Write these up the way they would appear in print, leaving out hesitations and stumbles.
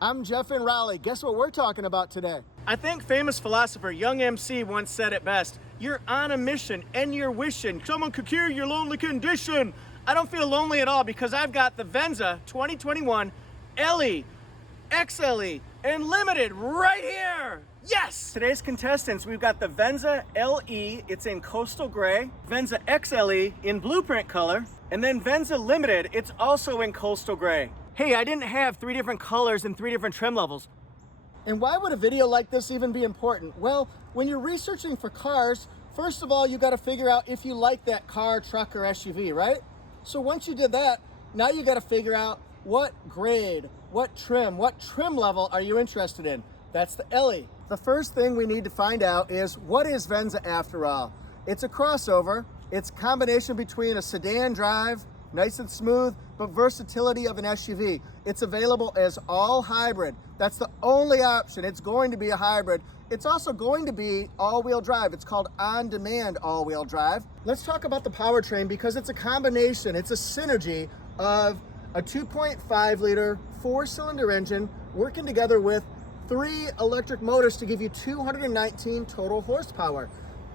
I'm Jeff and Raleigh. Guess what we're talking about today? I think famous philosopher Young MC once said it best. You're on a mission and you're wishing someone could cure your lonely condition. I don't feel lonely at all because I've got the Venza 2021 LE, XLE, and Limited right here. Yes! Today's contestants, we've got the Venza LE, it's in coastal gray, Venza XLE in blueprint color, and then Venza Limited, it's also in coastal gray. Hey, I didn't have 3 different colors and 3 different trim levels. And why would a video like this even be important? Well, when you're researching for cars, first of all, you got to figure out if you like that car, truck, or SUV, right? So once you did that, now you got to figure out what grade, what trim level are you interested in? That's the LE. The first thing we need to find out is, what is Venza after all? It's a crossover. It's a combination between a sedan drive, nice and smooth, but versatility of an SUV. It's available as all hybrid. That's the only option. It's going to be a hybrid. It's also going to be all-wheel drive. It's called on-demand all-wheel drive. Let's talk about the powertrain because it's a combination. It's a synergy of a 2.5 liter 4-cylinder engine working together with 3 electric motors to give you 219 total horsepower.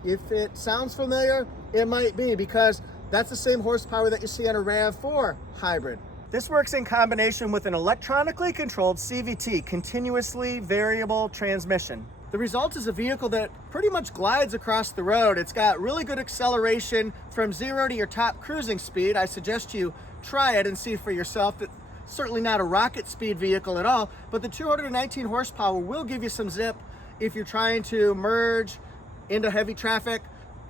If it sounds familiar, it might be, because that's the same horsepower that you see on a RAV4 hybrid. This works in combination with an electronically controlled CVT, continuously variable transmission. The result is a vehicle that pretty much glides across the road. It's got really good acceleration from 0 to your top cruising speed. I suggest you try it and see for yourself. It's certainly not a rocket speed vehicle at all, but the 219 horsepower will give you some zip if you're trying to merge into heavy traffic,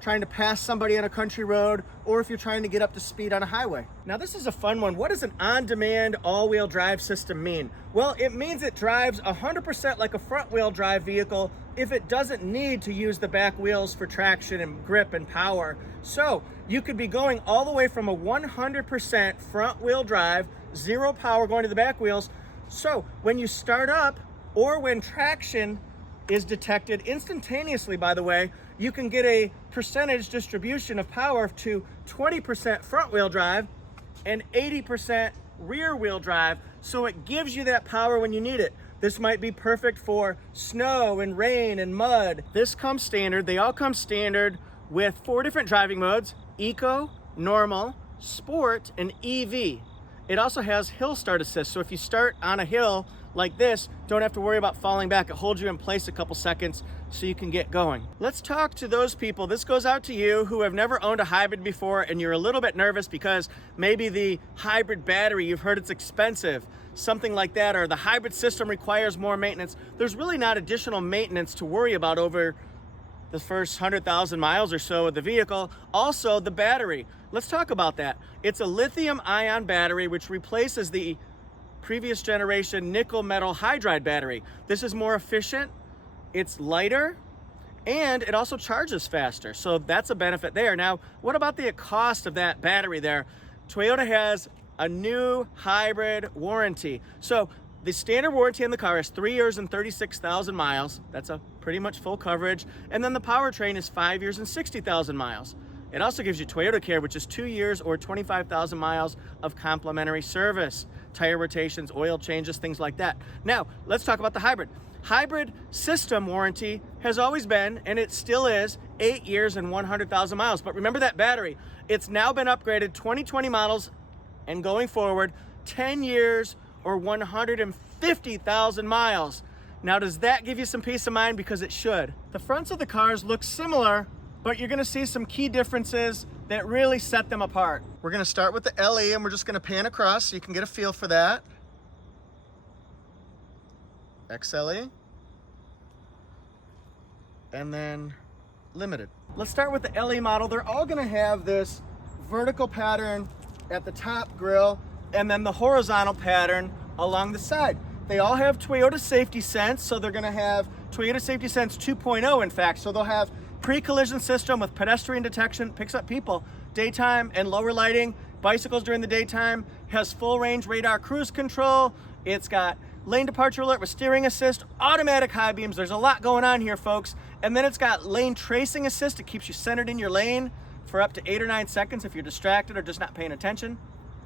trying to pass somebody on a country road, or if you're trying to get up to speed on a highway. Now this is a fun one. What does an on-demand all-wheel drive system mean? Well, it means it drives 100% like a front-wheel drive vehicle if it doesn't need to use the back wheels for traction and grip and power. So you could be going all the way from a 100% front-wheel drive, 0 power going to the back wheels. So when you start up, or when traction is detected instantaneously, by the way, you can get a percentage distribution of power to 20% front wheel drive and 80% rear wheel drive, so it gives you that power when you need it. This might be perfect for snow and rain and mud. This comes standard. They all come standard with 4 different driving modes: Eco, Normal, Sport, and EV. It also has hill start assist, so if you start on a hill like this, don't have to worry about falling back. It holds you in place a couple seconds so you can get going. Let's talk to those people. This goes out to you who have never owned a hybrid before and you're a little bit nervous because maybe the hybrid battery, you've heard it's expensive, something like that, or the hybrid system requires more maintenance. There's really not additional maintenance to worry about over the first 100,000 miles or so of the vehicle. Also, the battery. Let's talk about that. It's a lithium-ion battery which replaces the previous generation nickel metal hydride battery. This is more efficient, it's lighter, and it also charges faster. So that's a benefit there. Now, what about the cost of that battery there? Toyota has a new hybrid warranty. So the standard warranty on the car is 3 years and 36,000 miles. That's a pretty much full coverage. And then the powertrain is 5 years and 60,000 miles. It also gives you Toyota Care, which is 2 years or 25,000 miles of complimentary service, tire rotations, oil changes, things like that. Now, let's talk about the hybrid. Hybrid system warranty has always been, and it still is, 8 years and 100,000 miles. But remember that battery. It's now been upgraded 2020 models and going forward, 10 years or 150,000 miles. Now, does that give you some peace of mind? Because it should. The fronts of the cars look similar, but you're gonna see some key differences that really set them apart. We're gonna start with the LE and we're just gonna pan across so you can get a feel for that. XLE. And then Limited. Let's start with the LE model. They're all gonna have this Vertical pattern at the top grille and then the horizontal pattern along the side. They all have Toyota Safety Sense, so they're gonna have Toyota Safety Sense 2.0, in fact. So they'll have pre-collision system with pedestrian detection, picks up people, daytime and lower lighting, bicycles during the daytime, has full range radar cruise control. It's got lane departure alert with steering assist, automatic high beams. There's a lot going on here, folks. And then it's got lane tracing assist. It keeps you centered in your lane for up to 8 or 9 seconds if you're distracted or just not paying attention.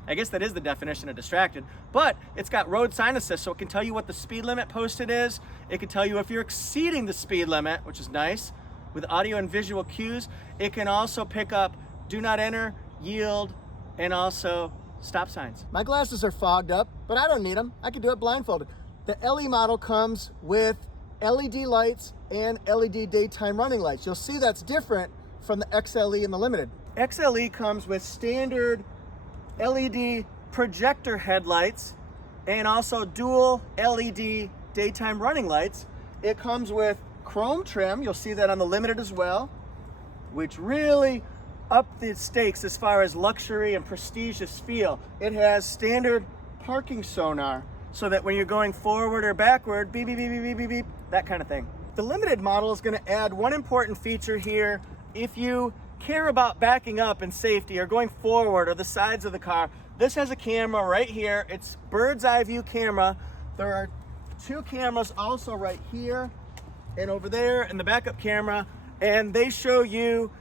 I guess that is the definition of distracted, but it's got road sign assist, so it can tell you what the speed limit posted is. It can tell you if you're exceeding the speed limit, which is nice, with audio and visual cues. It can also pick up do not enter, yield, and also stop signs. My glasses are fogged up, but I don't need them. I can do it blindfolded. The LE model comes with LED lights and LED daytime running lights. You'll see that's different from the XLE and the Limited. XLE comes with standard LED projector headlights and also dual LED daytime running lights. It comes with chrome trim. You'll see that on the Limited as well, which really up the stakes as far as luxury and prestigious feel. It has standard parking sonar so that when you're going forward or backward, beep, beep, beep, beep, beep, beep, beep, that kind of thing. The Limited model is going to add one important feature here. If you care about backing up and safety or going forward or the sides of the car, this has a camera right here. It's bird's eye view camera. There are two cameras also right here and over there in the backup camera, and they show you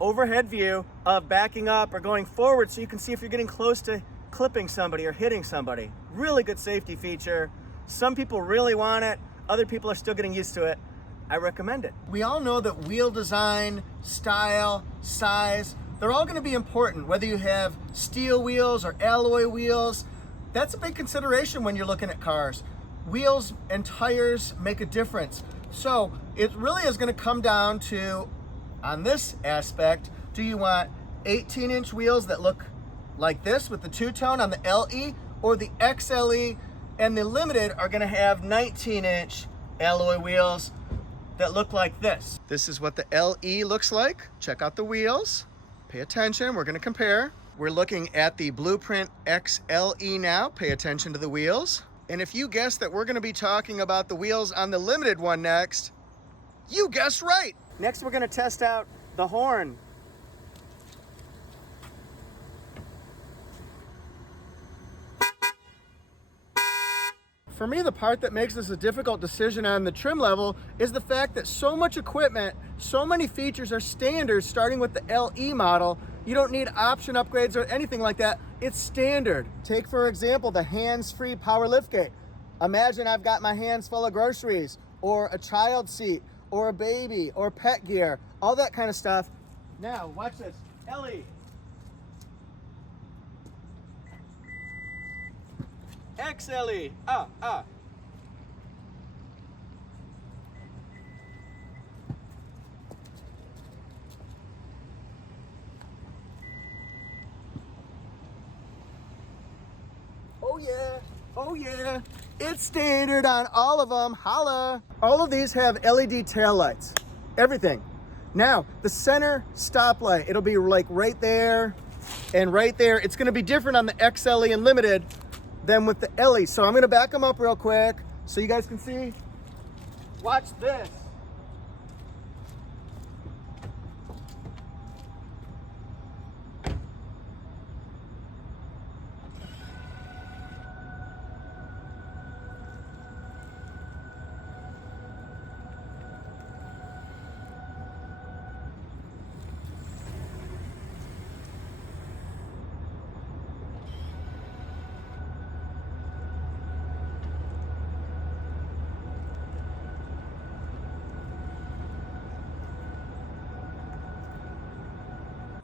overhead view of backing up or going forward so you can see if you're getting close to clipping somebody or hitting somebody. Really good safety feature. Some people really want it. Other people are still getting used to it. I recommend it. We all know that wheel design, style, size, they're all going to be important, whether you have steel wheels or alloy wheels. That's a big consideration when you're looking at cars. Wheels and tires make a difference. So it really is going to come down to, on this aspect, do you want 18-inch wheels that look like this with the two-tone on the LE, or the XLE and the Limited are going to have 19-inch alloy wheels that look like this. This is what the LE looks like. Check out the wheels. Pay attention. We're going to compare. We're looking at the Blueprint XLE now. Pay attention to the wheels. And if you guessed that we're going to be talking about the wheels on the Limited one next, you guessed right. Next, we're going to test out the horn. For me, the part that makes this a difficult decision on the trim level is the fact that so much equipment, so many features are standard, starting with the LE model. You don't need option upgrades or anything like that. It's standard. Take, for example, the hands-free power liftgate. Imagine I've got my hands full of groceries, or a child seat, or a baby, or pet gear, all that kind of stuff. Now, watch this. Ellie. XLE. Ah. Oh yeah. It's standard on all of them. Holla. All of these have LED taillights. Everything. Now, the center stoplight, it'll be like right there and right there. It's going to be different on the XLE and Limited than with the LE. So I'm going to back them up real quick so you guys can see. Watch this.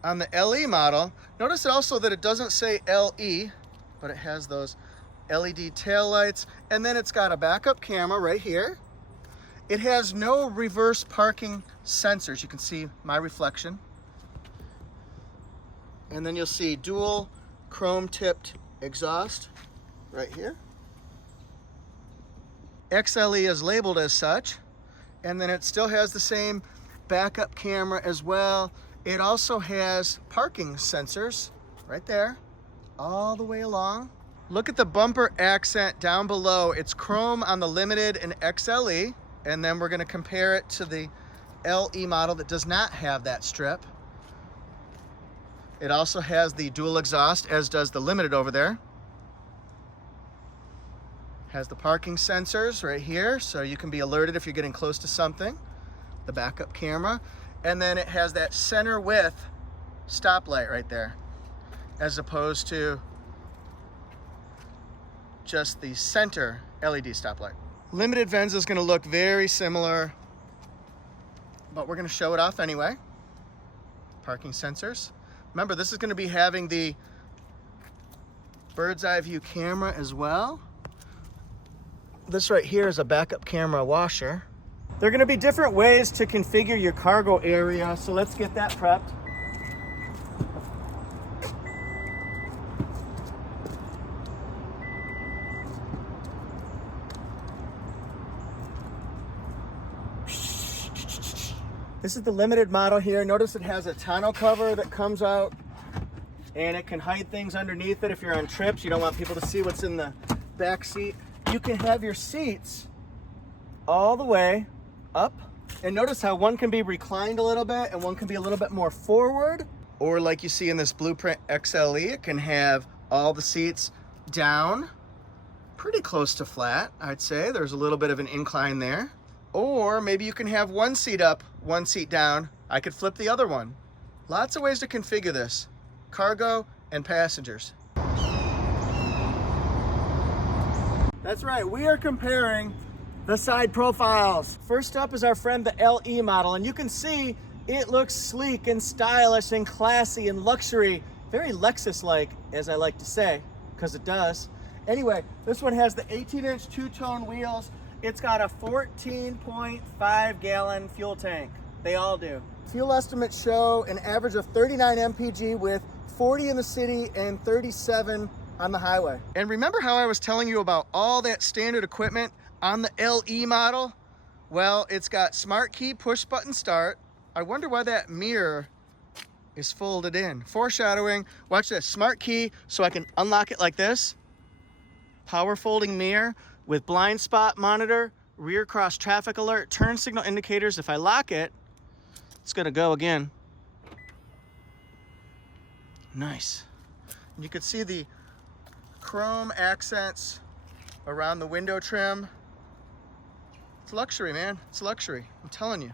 On the LE model, notice also that it doesn't say LE, but it has those LED taillights, and then it's got a backup camera right here. It has no reverse parking sensors. You can see my reflection. And then you'll see dual chrome tipped exhaust right here. XLE is labeled as such, and then it still has the same backup camera as well. It also has parking sensors right there, all the way along. Look at the bumper accent down below. It's chrome on the Limited and XLE, and then we're gonna compare it to the LE model that does not have that strip. It also has the dual exhaust, as does the Limited over there. Has the parking sensors right here, so you can be alerted if you're getting close to something. The backup camera. And then it has that center width stoplight right there. as opposed to just the center LED stoplight. Limited Venza is going to look very similar, but we're going to show it off anyway. Parking sensors. Remember, this is going to be having the bird's eye view camera as well. This right here is a backup camera washer. There are going to be different ways to configure your cargo area, so let's get that prepped. This is the limited model here. Notice it has a tonneau cover that comes out, and it can hide things underneath it if you're on trips. You don't want people to see what's in the back seat. You can have your seats all the way up, and notice how one can be reclined a little bit and one can be a little bit more forward. Or like you see in this Blueprint XLE, it can have all the seats down pretty close to flat, I'd say. There's a little bit of an incline there. Or maybe you can have one seat up, one seat down. I could flip the other one. Lots of ways to configure this. Cargo and passengers. That's right, we are comparing the side profiles. First up is our friend, the LE model, and you can see it looks sleek and stylish and classy and luxury. Very Lexus-like, as I like to say, because it does. Anyway, this one has the 18-inch two-tone wheels. It's got a 14.5 gallon fuel tank. They all do. Fuel estimates show an average of 39 mpg with 40 in the city and 37 on the highway. And remember how I was telling you about all that standard equipment on the LE model? Well, it's got smart key push button start. I wonder why that mirror is folded in. Foreshadowing, watch this, smart key so I can unlock it like this. Power folding mirror with blind spot monitor, rear cross traffic alert, turn signal indicators. If I lock it, it's gonna go again. Nice. You can see the chrome accents around the window trim. It's luxury, man. It's luxury. I'm telling you.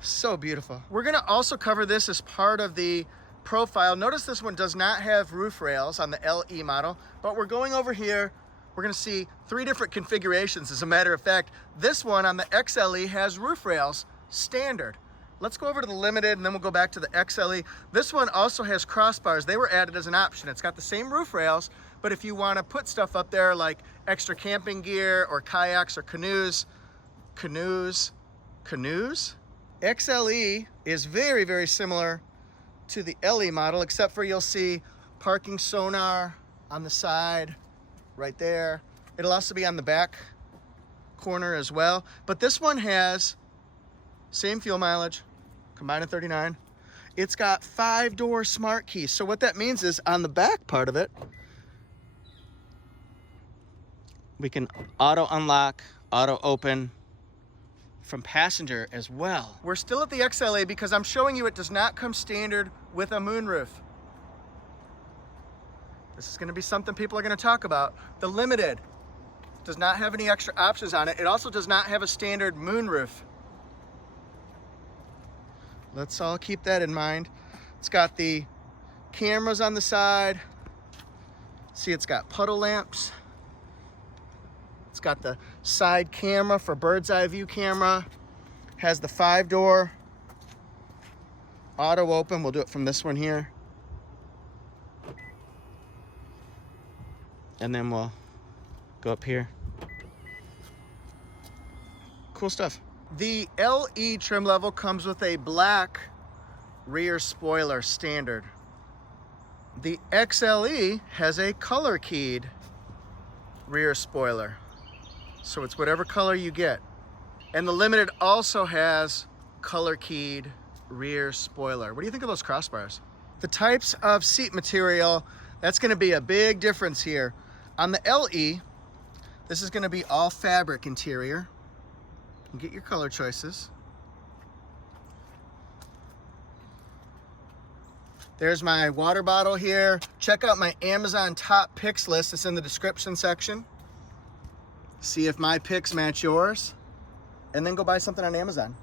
So beautiful. We're gonna also cover this as part of the profile. Notice this one does not have roof rails on the LE model, but we're going over here. We're gonna see 3 different configurations. As a matter of fact, this one on the XLE has roof rails, standard. Let's go over to the Limited and then we'll go back to the XLE. This one also has crossbars. They were added as an option. It's got the same roof rails, but if you wanna put stuff up there like extra camping gear or kayaks or canoes, XLE is very, very similar to the LE model, except for you'll see parking sonar on the side, right there. It'll also be on the back corner as well. But this one has same fuel mileage, combined at 39. It's got 5-door smart keys. So what that means is on the back part of it, we can auto unlock, auto open from passenger as well. We're still at the XLA because I'm showing you it does not come standard with a moonroof. This is gonna be something people are gonna talk about. The Limited does not have any extra options on it. It also does not have a standard moonroof. Let's all keep that in mind. It's got the cameras on the side. See, it's got puddle lamps. It's got the side camera for bird's eye view camera. Has the 5-door auto open. We'll do it from this one here. And then we'll go up here. Cool stuff. The LE trim level comes with a black rear spoiler standard. The XLE has a color keyed rear spoiler. So it's whatever color you get. And the Limited also has color keyed rear spoiler. What do you think of those crossbars? The types of seat material, that's gonna be a big difference here. On the LE, this is gonna be all fabric interior. You get your color choices. There's my water bottle here. Check out my Amazon top picks list. It's in the description section. See if my picks match yours, and then go buy something on Amazon.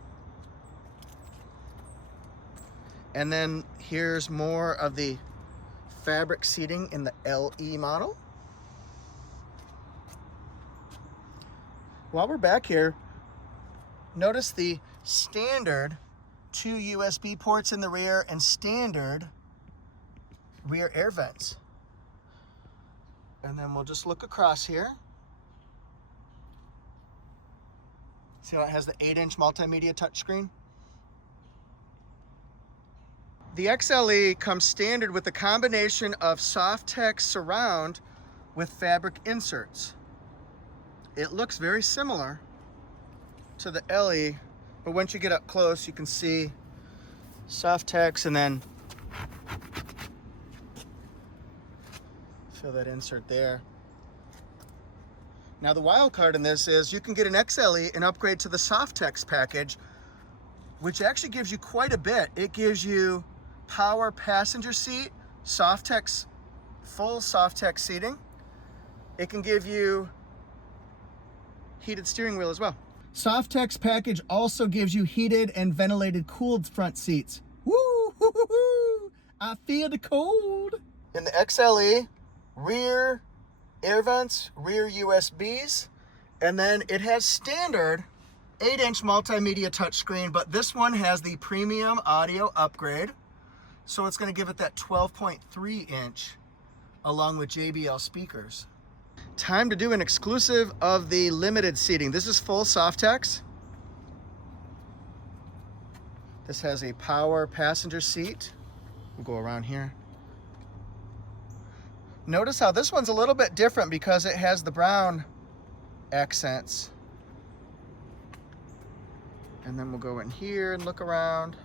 And then here's more of the fabric seating in the LE model. While we're back here, notice the standard 2 USB ports in the rear and standard rear air vents. And then we'll just look across here. See how it has the 8-inch multimedia touchscreen? The XLE comes standard with a combination of Softex surround with fabric inserts. It looks very similar to the LE, but once you get up close, you can see Softex, and then feel that insert there. Now the wild card in this is you can get an XLE and upgrade to the Softex package, which actually gives you quite a bit. It gives you power passenger seat, Softex, full Softex seating. It can give you heated steering wheel as well. Softex package also gives you heated and ventilated cooled front seats. Woo, hoo, hoo, hoo. I feel the cold. In the XLE, rear air vents, rear USBs, and then it has standard 8-inch multimedia touchscreen, but this one has the premium audio upgrade, so it's going to give it that 12.3-inch along with JBL speakers. Time to do an exclusive of the limited seating. This is full Softex. This has a power passenger seat. We'll go around here. Notice how this one's a little bit different because it has the brown accents. And then we'll go in here and look around.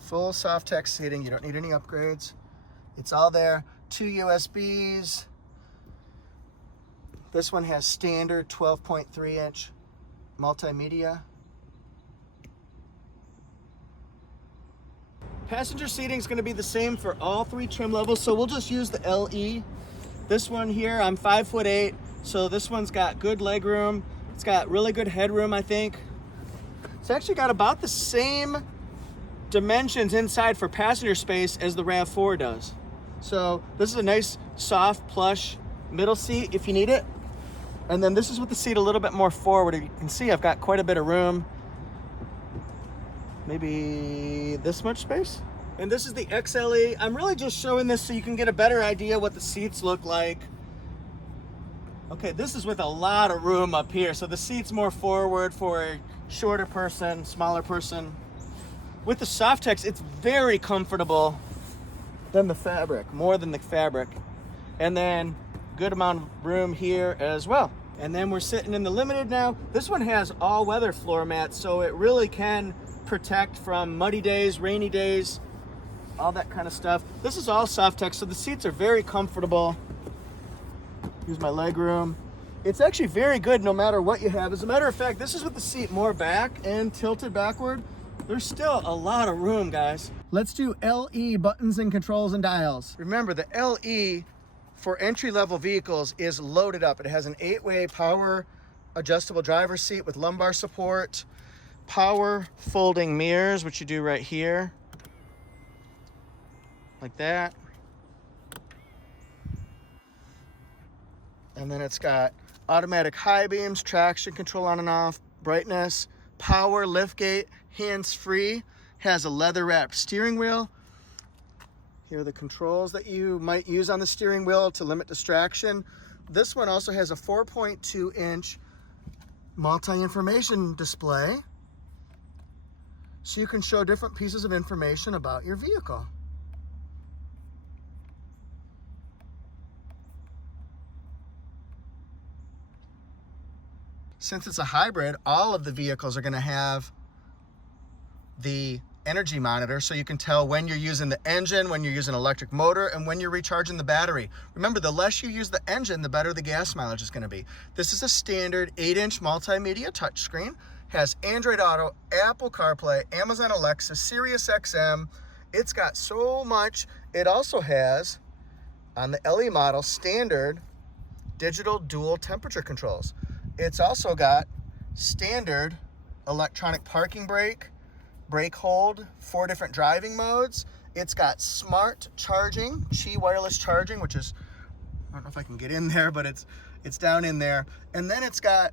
Full Softex seating, you don't need any upgrades. It's all there. 2 USBs. This one has standard 12.3-inch multimedia. Passenger seating is going to be the same for all 3 trim levels, so we'll just use the LE. This one here, I'm 5'8", so this one's got good leg room. It's got really good headroom, I think. It's actually got about the same dimensions inside for passenger space as the RAV4 does. So this is a nice, soft, plush middle seat if you need it. And then this is with the seat a little bit more forward. You can see I've got quite a bit of room. Maybe this much space. And this is the XLE. I'm really just showing this so you can get a better idea what the seats look like. Okay, this is with a lot of room up here. So the seat's more forward for a shorter person, smaller person. With the Softex, it's very comfortable than the fabric, more than the fabric. And then good amount of room here as well. And then we're sitting in the Limited now. This one has all-weather floor mats, so it really can protect from muddy days, rainy days, all that kind of stuff. This is all Softex, so the seats are very comfortable. Use my leg room. It's actually very good no matter what you have. As a matter of fact, this is with the seat more back and tilted backward. There's still a lot of room, guys. Let's do LE buttons and controls and dials. Remember, the LE for entry-level vehicles is loaded up. It has an 8-way power adjustable driver's seat with lumbar support, power folding mirrors, which you do right here, like that. And then it's got automatic high beams, traction control on and off, brightness, power liftgate, hands-free, has a leather-wrapped steering wheel. Here are the controls that you might use on the steering wheel to limit distraction. This one also has a 4.2-inch multi-information display, so you can show different pieces of information about your vehicle. Since it's a hybrid, all of the vehicles are going to have the energy monitor, so you can tell when you're using the engine, when you're using an electric motor, and when you're recharging the battery. Remember, the less you use the engine, the better the gas mileage is going to be. This is a standard 8-inch multimedia touchscreen, has Android Auto, Apple CarPlay, Amazon Alexa, Sirius XM. It's got so much. It also has, on the LE model, standard digital dual temperature controls. It's also got standard electronic parking brake, brake hold, 4 different driving modes. It's got smart charging, Qi wireless charging, which is, I don't know if I can get in there, but it's down in there. And then it's got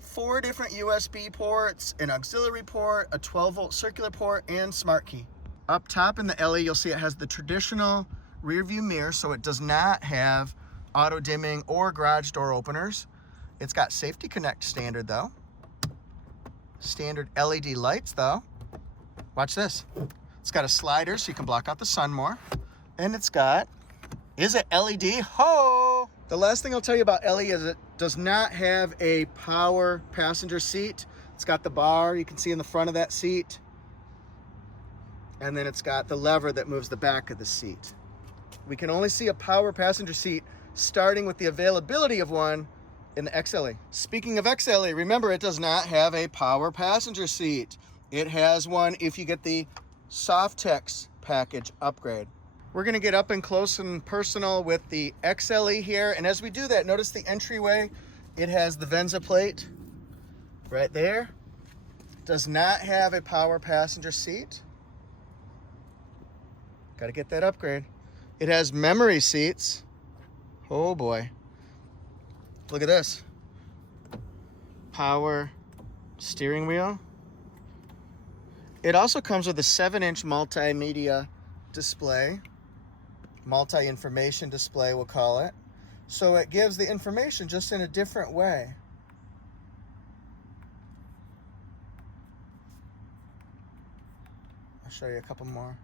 4 different USB ports, an auxiliary port, a 12-volt circular port, and smart key. Up top in the LE, you'll see it has the traditional rear view mirror, so it does not have auto dimming or garage door openers. It's got safety connect standard though. Standard LED lights though. Watch this. It's got a slider so you can block out the sun more. And it's got, is it LED? Ho! The last thing I'll tell you about LE is it does not have a power passenger seat. It's got the bar you can see in the front of that seat. And then it's got the lever that moves the back of the seat. We can only see a power passenger seat starting with the availability of one in the XLE. Speaking of XLE, remember it does not have a power passenger seat. It has one if you get the Softex package upgrade. We're gonna get up and close and personal with the XLE here. And as we do that, notice the entryway. It has the Venza plate right there. Does not have a power passenger seat. Got to get that upgrade. It has memory seats. Oh boy. Look at this. Power steering wheel. It also comes with a 7-inch multimedia display. Multi-information display, we'll call it. So it gives the information just in a different way. I'll show you a couple more.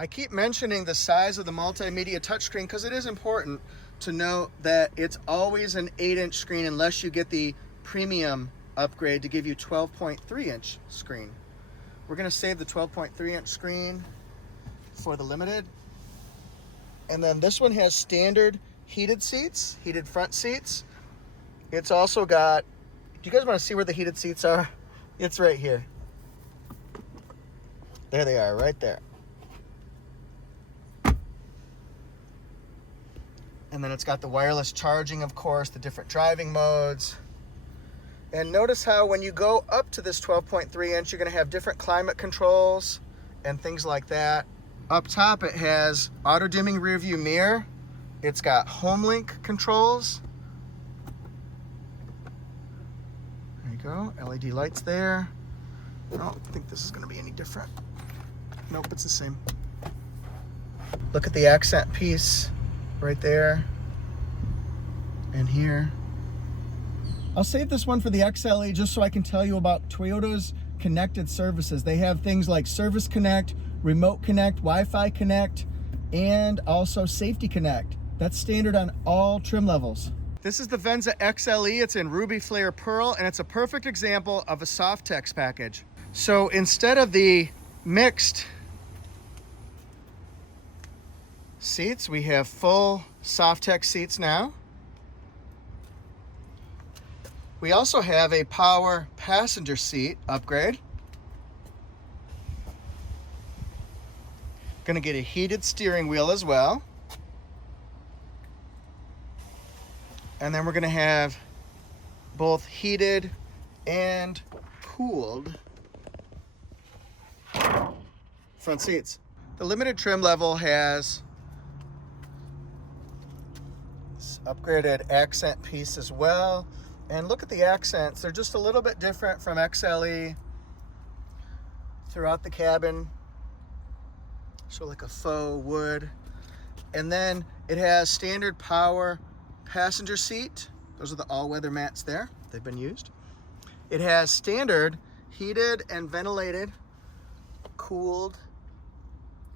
I keep mentioning the size of the multimedia touchscreen because it is important to know that it's always an 8-inch screen unless you get the premium upgrade to give you 12.3-inch screen. We're going to save the 12.3-inch screen for the Limited. And then this one has standard heated seats, heated front seats. It's also got, do you guys want to see where the heated seats are? It's right here. There they are, right there. And then it's got the wireless charging, of course, the different driving modes. And notice how when you go up to this 12.3-inch, you're going to have different climate controls and things like that. Up top, it has auto-dimming rear view mirror. It's got HomeLink controls. There you go, LED lights there. I don't think this is going to be any different. Nope, it's the same. Look at the accent piece right there and here. I'll save this one for the XLE just so I can tell you about Toyota's connected services. They have things like Service Connect, Remote Connect, Wi-Fi Connect, and also Safety Connect. That's standard on all trim levels. This is the Venza XLE. It's in Ruby Flare Pearl, and it's a perfect example of a Softex package. So instead of the mixed seats, we have full Softex seats now. We also have a power passenger seat upgrade. Gonna get a heated steering wheel as well. And then we're gonna have both heated and cooled front seats. The Limited trim level has this upgraded accent piece as well. And look at the accents. They're just a little bit different from XLE throughout the cabin. So like a faux wood. And then it has standard power passenger seat. Those are the all-weather mats there. They've been used. It has standard heated and ventilated, cooled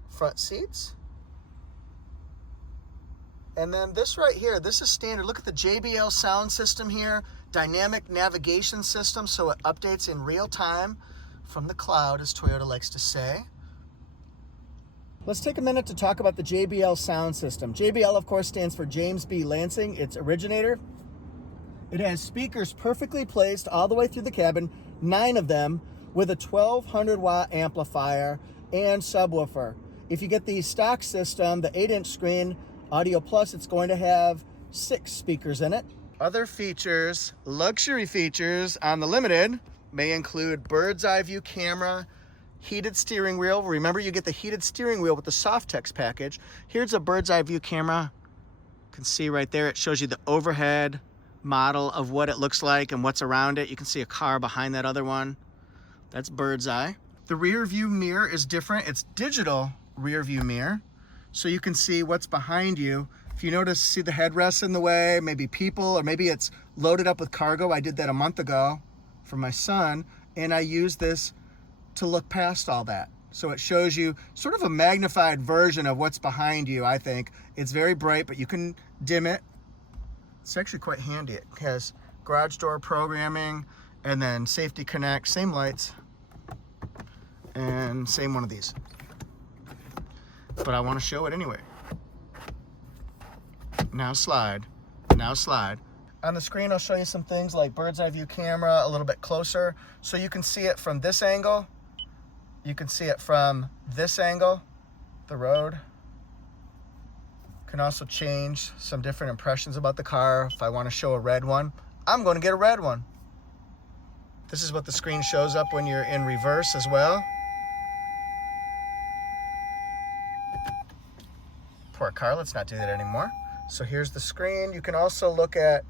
front seats. And then this right here, this is standard. Look at the JBL sound system here. Dynamic navigation system, so it updates in real time from the cloud, as Toyota likes to say. Let's take a minute to talk about the JBL sound system. JBL, of course, stands for James B. Lansing, its originator. It has speakers perfectly placed all the way through the cabin, 9 of them, with a 1200 watt amplifier and subwoofer. If you get the stock system, the 8-inch screen, Audio Plus, it's going to have 6 speakers in it. Other features, luxury features on the Limited may include bird's eye view camera, heated steering wheel. Remember, you get the heated steering wheel with the Softex package. Here's a bird's eye view camera. You can see right there, it shows you the overhead model of what it looks like and what's around it. You can see a car behind that other one. That's bird's eye. The rear view mirror is different. It's digital rear view mirror, so you can see what's behind you. If you notice, see the headrests in the way, maybe people, or maybe it's loaded up with cargo. I did that a month ago for my son, and I use this to look past all that. So it shows you sort of a magnified version of what's behind you, I think. It's very bright, but you can dim it. It's actually quite handy. It has garage door programming, and then safety connect, same lights, and same one of these. But I want to show it anyway. Now slide, now slide. On the screen, I'll show you some things like bird's eye view camera a little bit closer. So you can see it from this angle. You can see it from this angle, the road. Can also change some different impressions about the car. If I want to show a red one, I'm going to get a red one. This is what the screen shows up when you're in reverse as well. Poor car, let's not do that anymore. So here's the screen. You can also look at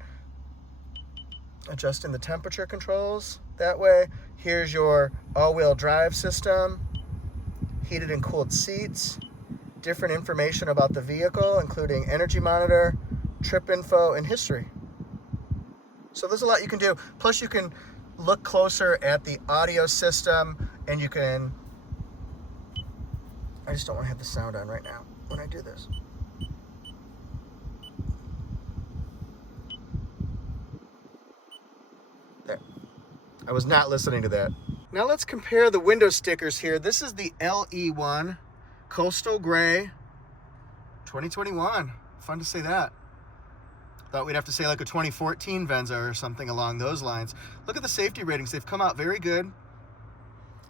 adjusting the temperature controls that way. Here's your all-wheel drive system, heated and cooled seats, different information about the vehicle, including energy monitor, trip info, and history. So there's a lot you can do. Plus you can look closer at the audio system, and you can, I just don't want to have the sound on right now when I do this. There. I was not listening to that. Now let's compare the window stickers here. This is the LE one, Coastal Gray, 2021. Fun to say that. Thought we'd have to say like a 2014 Venza or something along those lines. Look at the safety ratings. They've come out very good.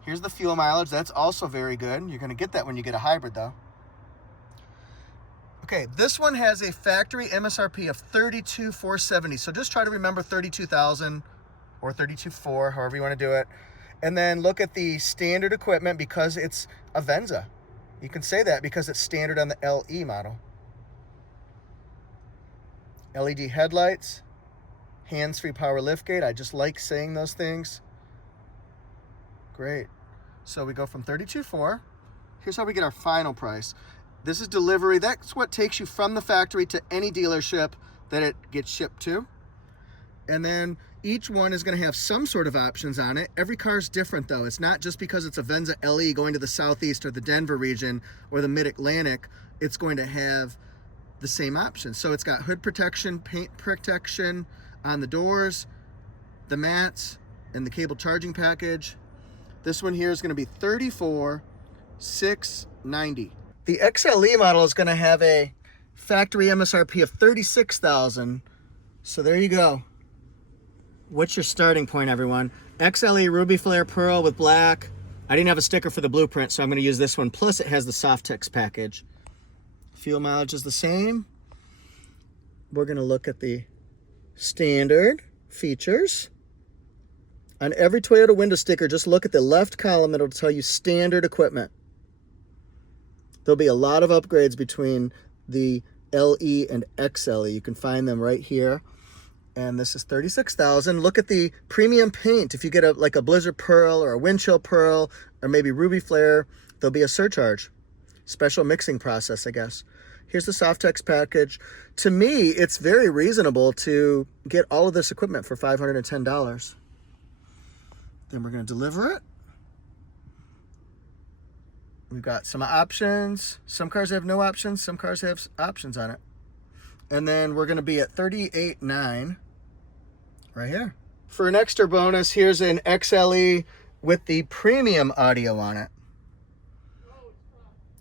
Here's the fuel mileage. That's also very good. You're going to get that when you get a hybrid though. Okay, this one has a factory MSRP of $32,470. So just try to remember 32,000 or 32,400, however you want to do it. And then look at the standard equipment because it's a Venza. You can say that because it's standard on the LE model. LED headlights, hands-free power liftgate. I just like saying those things. Great. So we go from 32,400. Here's how we get our final price. This is delivery. That's what takes you from the factory to any dealership that it gets shipped to. And then each one is going to have some sort of options on it. Every car is different though. It's not just because it's a Venza LE going to the Southeast or the Denver region or the Mid-Atlantic, it's going to have the same options. So it's got hood protection, paint protection on the doors, the mats, and the cable charging package. This one here is going to be $34,690. The XLE model is going to have a factory MSRP of $36,000. So there you go. What's your starting point, everyone? XLE Ruby Flare Pearl with black. I didn't have a sticker for the blueprint, so I'm going to use this one. Plus, it has the Softex package. Fuel mileage is the same. We're going to look at the standard features. On every Toyota window sticker, just look at the left column. It'll tell you standard equipment. There'll be a lot of upgrades between the LE and XLE. You can find them right here. And this is $36,000. Look at the premium paint. If you get like a Blizzard Pearl or a Windchill Pearl or maybe Ruby Flare, there'll be a surcharge. Special mixing process, I guess. Here's the Softex package. To me, it's very reasonable to get all of this equipment for $510. Then we're going to deliver it. We've got some options. Some cars have no options. Some cars have options on it. And then we're going to be at $38,900 right here. For an extra bonus, here's an XLE with the premium audio on it.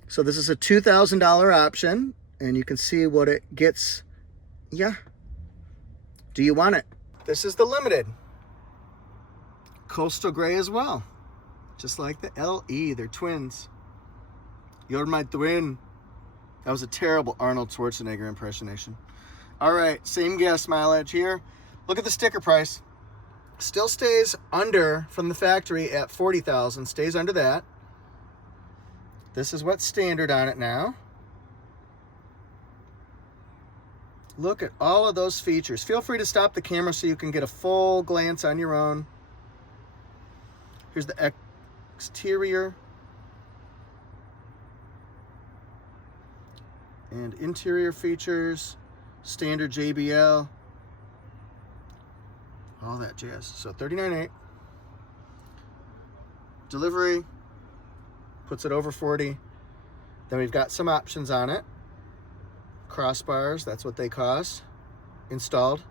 So this is a $2,000 option, and you can see what it gets. Yeah. Do you want it? This is the Limited. Coastal Gray as well. Just like the LE, they're twins. You're my twin. That was a terrible Arnold Schwarzenegger impersonation. All right, same gas mileage here. Look at the sticker price. Still stays under from the factory at 40,000, stays under that. This is what's standard on it now. Look at all of those features. Feel free to stop the camera so you can get a full glance on your own. Here's the exterior and interior features, standard JBL, all that jazz. So $39,800. Delivery puts it over 40. Then we've got some options on it. Crossbars, that's what they cost, installed.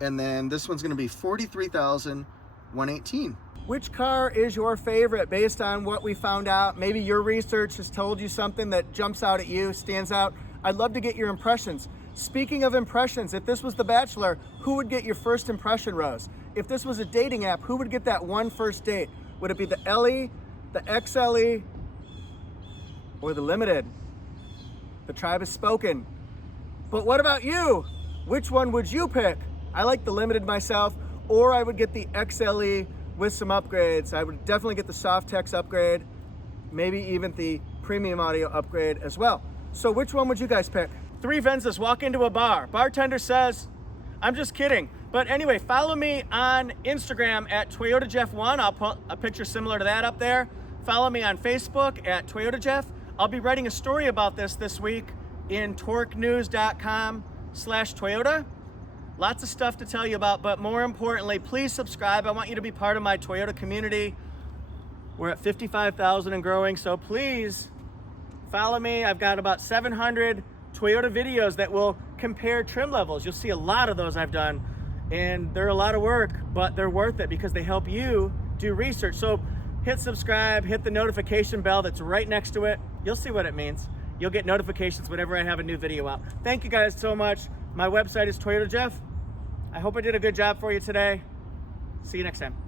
And then this one's gonna be $43,118. Which car is your favorite based on what we found out? Maybe your research has told you something that jumps out at you, stands out. I'd love to get your impressions. Speaking of impressions, if this was The Bachelor, who would get your first impression rose? If this was a dating app, who would get that one first date? Would it be the LE, the XLE, or the Limited? The tribe has spoken. But what about you? Which one would you pick? I like the Limited myself, or I would get the XLE with some upgrades. I would definitely get the Softex upgrade, maybe even the premium audio upgrade as well. So which one would you guys pick? Three Venzas walk into a bar. Bartender says, I'm just kidding. But anyway, follow me on Instagram at ToyotaJeff1. I'll put a picture similar to that up there. Follow me on Facebook at ToyotaJeff. I'll be writing a story about this week in torquenews.com/Toyota. Lots of stuff to tell you about, but more importantly, please subscribe. I want you to be part of my Toyota community. We're at 55,000 and growing, so please follow me. I've got about 700 Toyota videos that will compare trim levels. You'll see a lot of those I've done, and they're a lot of work, but they're worth it because they help you do research. So hit subscribe, hit the notification bell that's right next to it. You'll see what it means. You'll get notifications whenever I have a new video out. Thank you guys so much. My website is Toyota Jeff. I hope I did a good job for you today. See you next time.